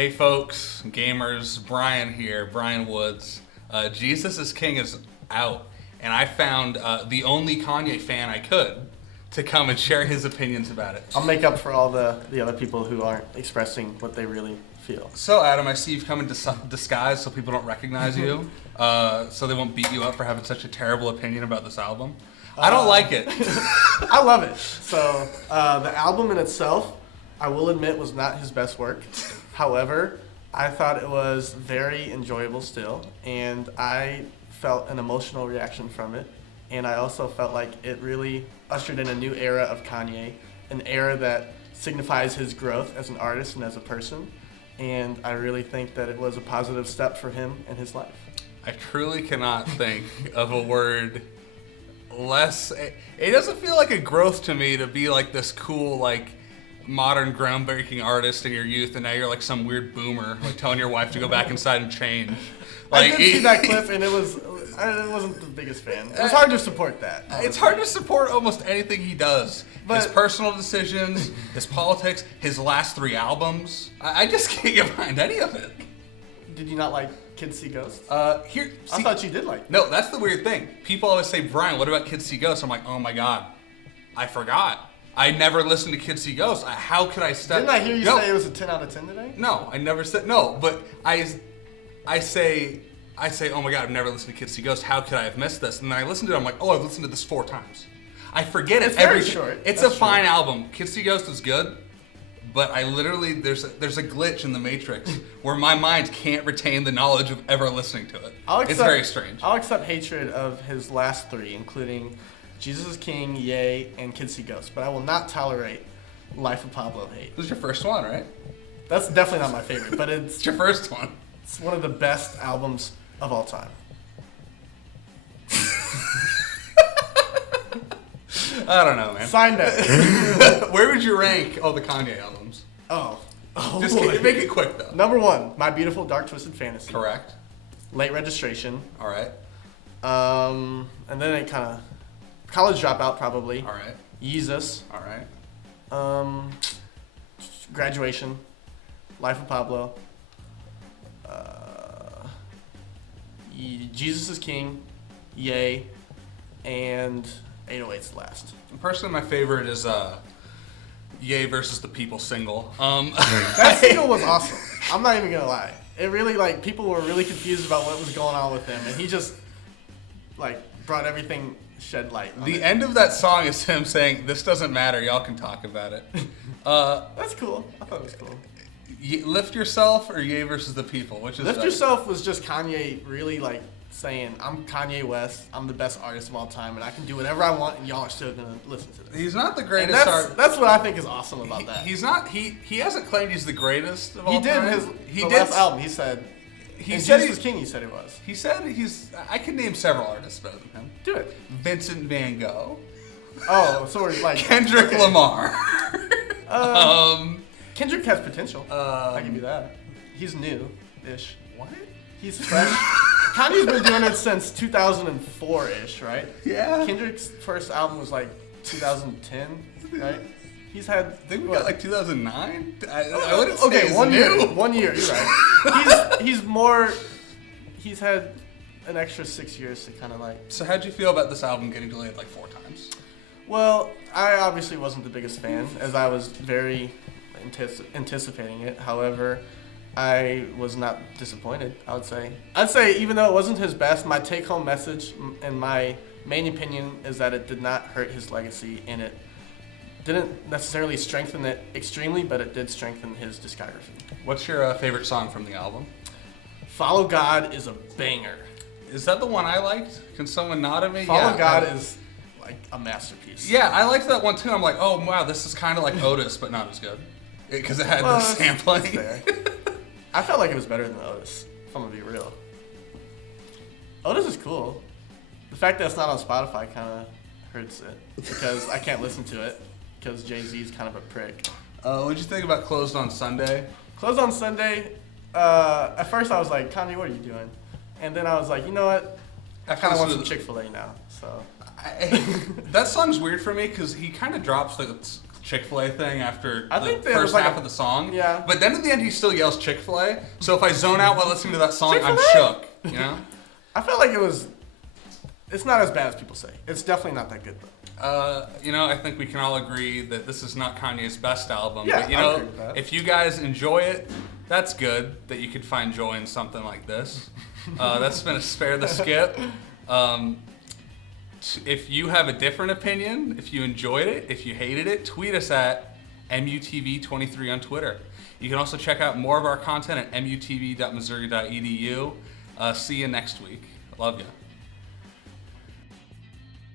Hey folks, gamers, Brian here, Brian Woods. Jesus is King is out, and I found the only Kanye fan I could to come and share his opinions about it. I'll make up for all the other people who aren't expressing what they really feel. So Adam, I see you've come in disguise so people don't recognize you, so they won't beat you up for having such a terrible opinion about this album. I don't like it. I love it. So the album in itself, I will admit, was not his best work. However, I thought it was very enjoyable still, and I felt an emotional reaction from it. And I also felt like it really ushered in a new era of Kanye, an era that signifies his growth as an artist and as a person. And I really think that it was a positive step for him in his life. I truly cannot think of a word less. It doesn't feel like a growth to me to be like this cool, like, modern groundbreaking artist in your youth, and now you're like some weird boomer, like telling your wife to go back inside and change. Like, I did see that clip, and I wasn't the biggest fan. It was hard to support that. It's hard to support almost anything he does. His personal decisions, his politics, his last 3 albums. I just can't get behind any of it. Did you not like Kids See Ghosts? I thought you did like it. No, that's the weird thing. People always say, Brian, what about Kids See Ghosts? I'm like, oh my God, I forgot. I never listened to Kids See Ghosts. How could I step? Didn't I hear you say it was a 10 out of 10 today? No, I never said no. But I say, oh my God, I've never listened to Kids See Ghosts. How could I have missed this? And then I listened to it. I'm like, oh, I've listened to this 4 times. I forget it's it every very short. It's a fine album. Kids See Ghosts is good, but I literally there's a glitch in the Matrix where my mind can't retain the knowledge of ever listening to it. It's very strange. I'll accept hatred of his last 3, including Jesus is King, Yay, and Kids See Ghosts, but I will not tolerate Life of Pablo hate. This is your first one, right? That's definitely not my favorite, but It's your first one. It's one of the best albums of all time. I don't know, man. Sign that. Where would you rank all the Kanye albums? Just make it quick though. Number 1, My Beautiful Dark Twisted Fantasy. Correct. Late Registration. All right. And then it kind of College Dropout probably. All right. Yeezus. All right. Graduation. Life of Pablo. Jesus is King. Yay. And 808's last. Personally, my favorite is Ye versus the People single. That single was awesome. I'm not even gonna lie. It really, like, people were really confused about what was going on with him, and he just, like, brought everything, shed light on The it. end of that song is him saying, "This doesn't matter. Y'all can talk about it." That's cool. I thought it was cool. Lift Yourself or Ye versus the People? Which is Lift Yourself was just Kanye really, like, saying, I'm Kanye West, I'm the best artist of all time, and I can do whatever I want, and y'all are still gonna listen to this. He's not the And greatest artist. that's what I think is awesome about that. He's not. He hasn't claimed he's the greatest of all He did time. his last album. He said. He And said Jesus King. He said it was. He said he's. I can name several artists better than him. Do it. Vincent Van Gogh. Oh, so we're like Kendrick Lamar. Kendrick has potential. I give you that. He's new-ish. What? He's fresh. Kanye's been doing it since 2004-ish, right? Yeah. Kendrick's first album was like 2010, right? He's had. I think we got like 2009. I wouldn't say Okay, it's 1 year. new. 1 year. You're right. He's more. He's had an extra 6 years to kind of like. So how'd you feel about this album getting delayed like 4 times? Well, I obviously wasn't the biggest fan, as I was very anticipating it. However, I was not disappointed, I'd say even though it wasn't his best, my take-home message and my main opinion is that it did not hurt his legacy, and it didn't necessarily strengthen it extremely, but it did strengthen his discography. What's your favorite song from the album? Follow God is a banger. Is that the one I liked? Can someone nod at me? Follow God is like a masterpiece. Yeah, I liked that one too. I'm like, oh wow, this is kind of like Otis, but not as good. Because it had the sampling. Fair. I felt like it was better than Otis, if I'm gonna be real. Otis is cool. The fact that it's not on Spotify kind of hurts it, because I can't listen to it, because Jay-Z's kind of a prick. What'd you think about Closed on Sunday? Closed on Sunday, at first I was like, Kanye, what are you doing? And then I was like, you know what? I kind of want some Chick-fil-A now, so. That song's weird for me, because he kind of drops the Chick-fil-A thing after I the think there first was half of the song. Yeah. But then at the end, he still yells Chick-fil-A. So if I zone out while listening to that song, I'm Chick-fil-A? shook. You know? I felt like it was. It's not as bad as people say. It's definitely not that good though. I think we can all agree that this is not Kanye's best album. Yeah, but, I agree with that. if you guys enjoy it, that's good that you could find joy in something like this. That's been a Spare the Skip. If you have a different opinion, if you enjoyed it, if you hated it, tweet us at MUTV23 on Twitter. You can also check out more of our content at mutv.missouri.edu. See you next week. Love you.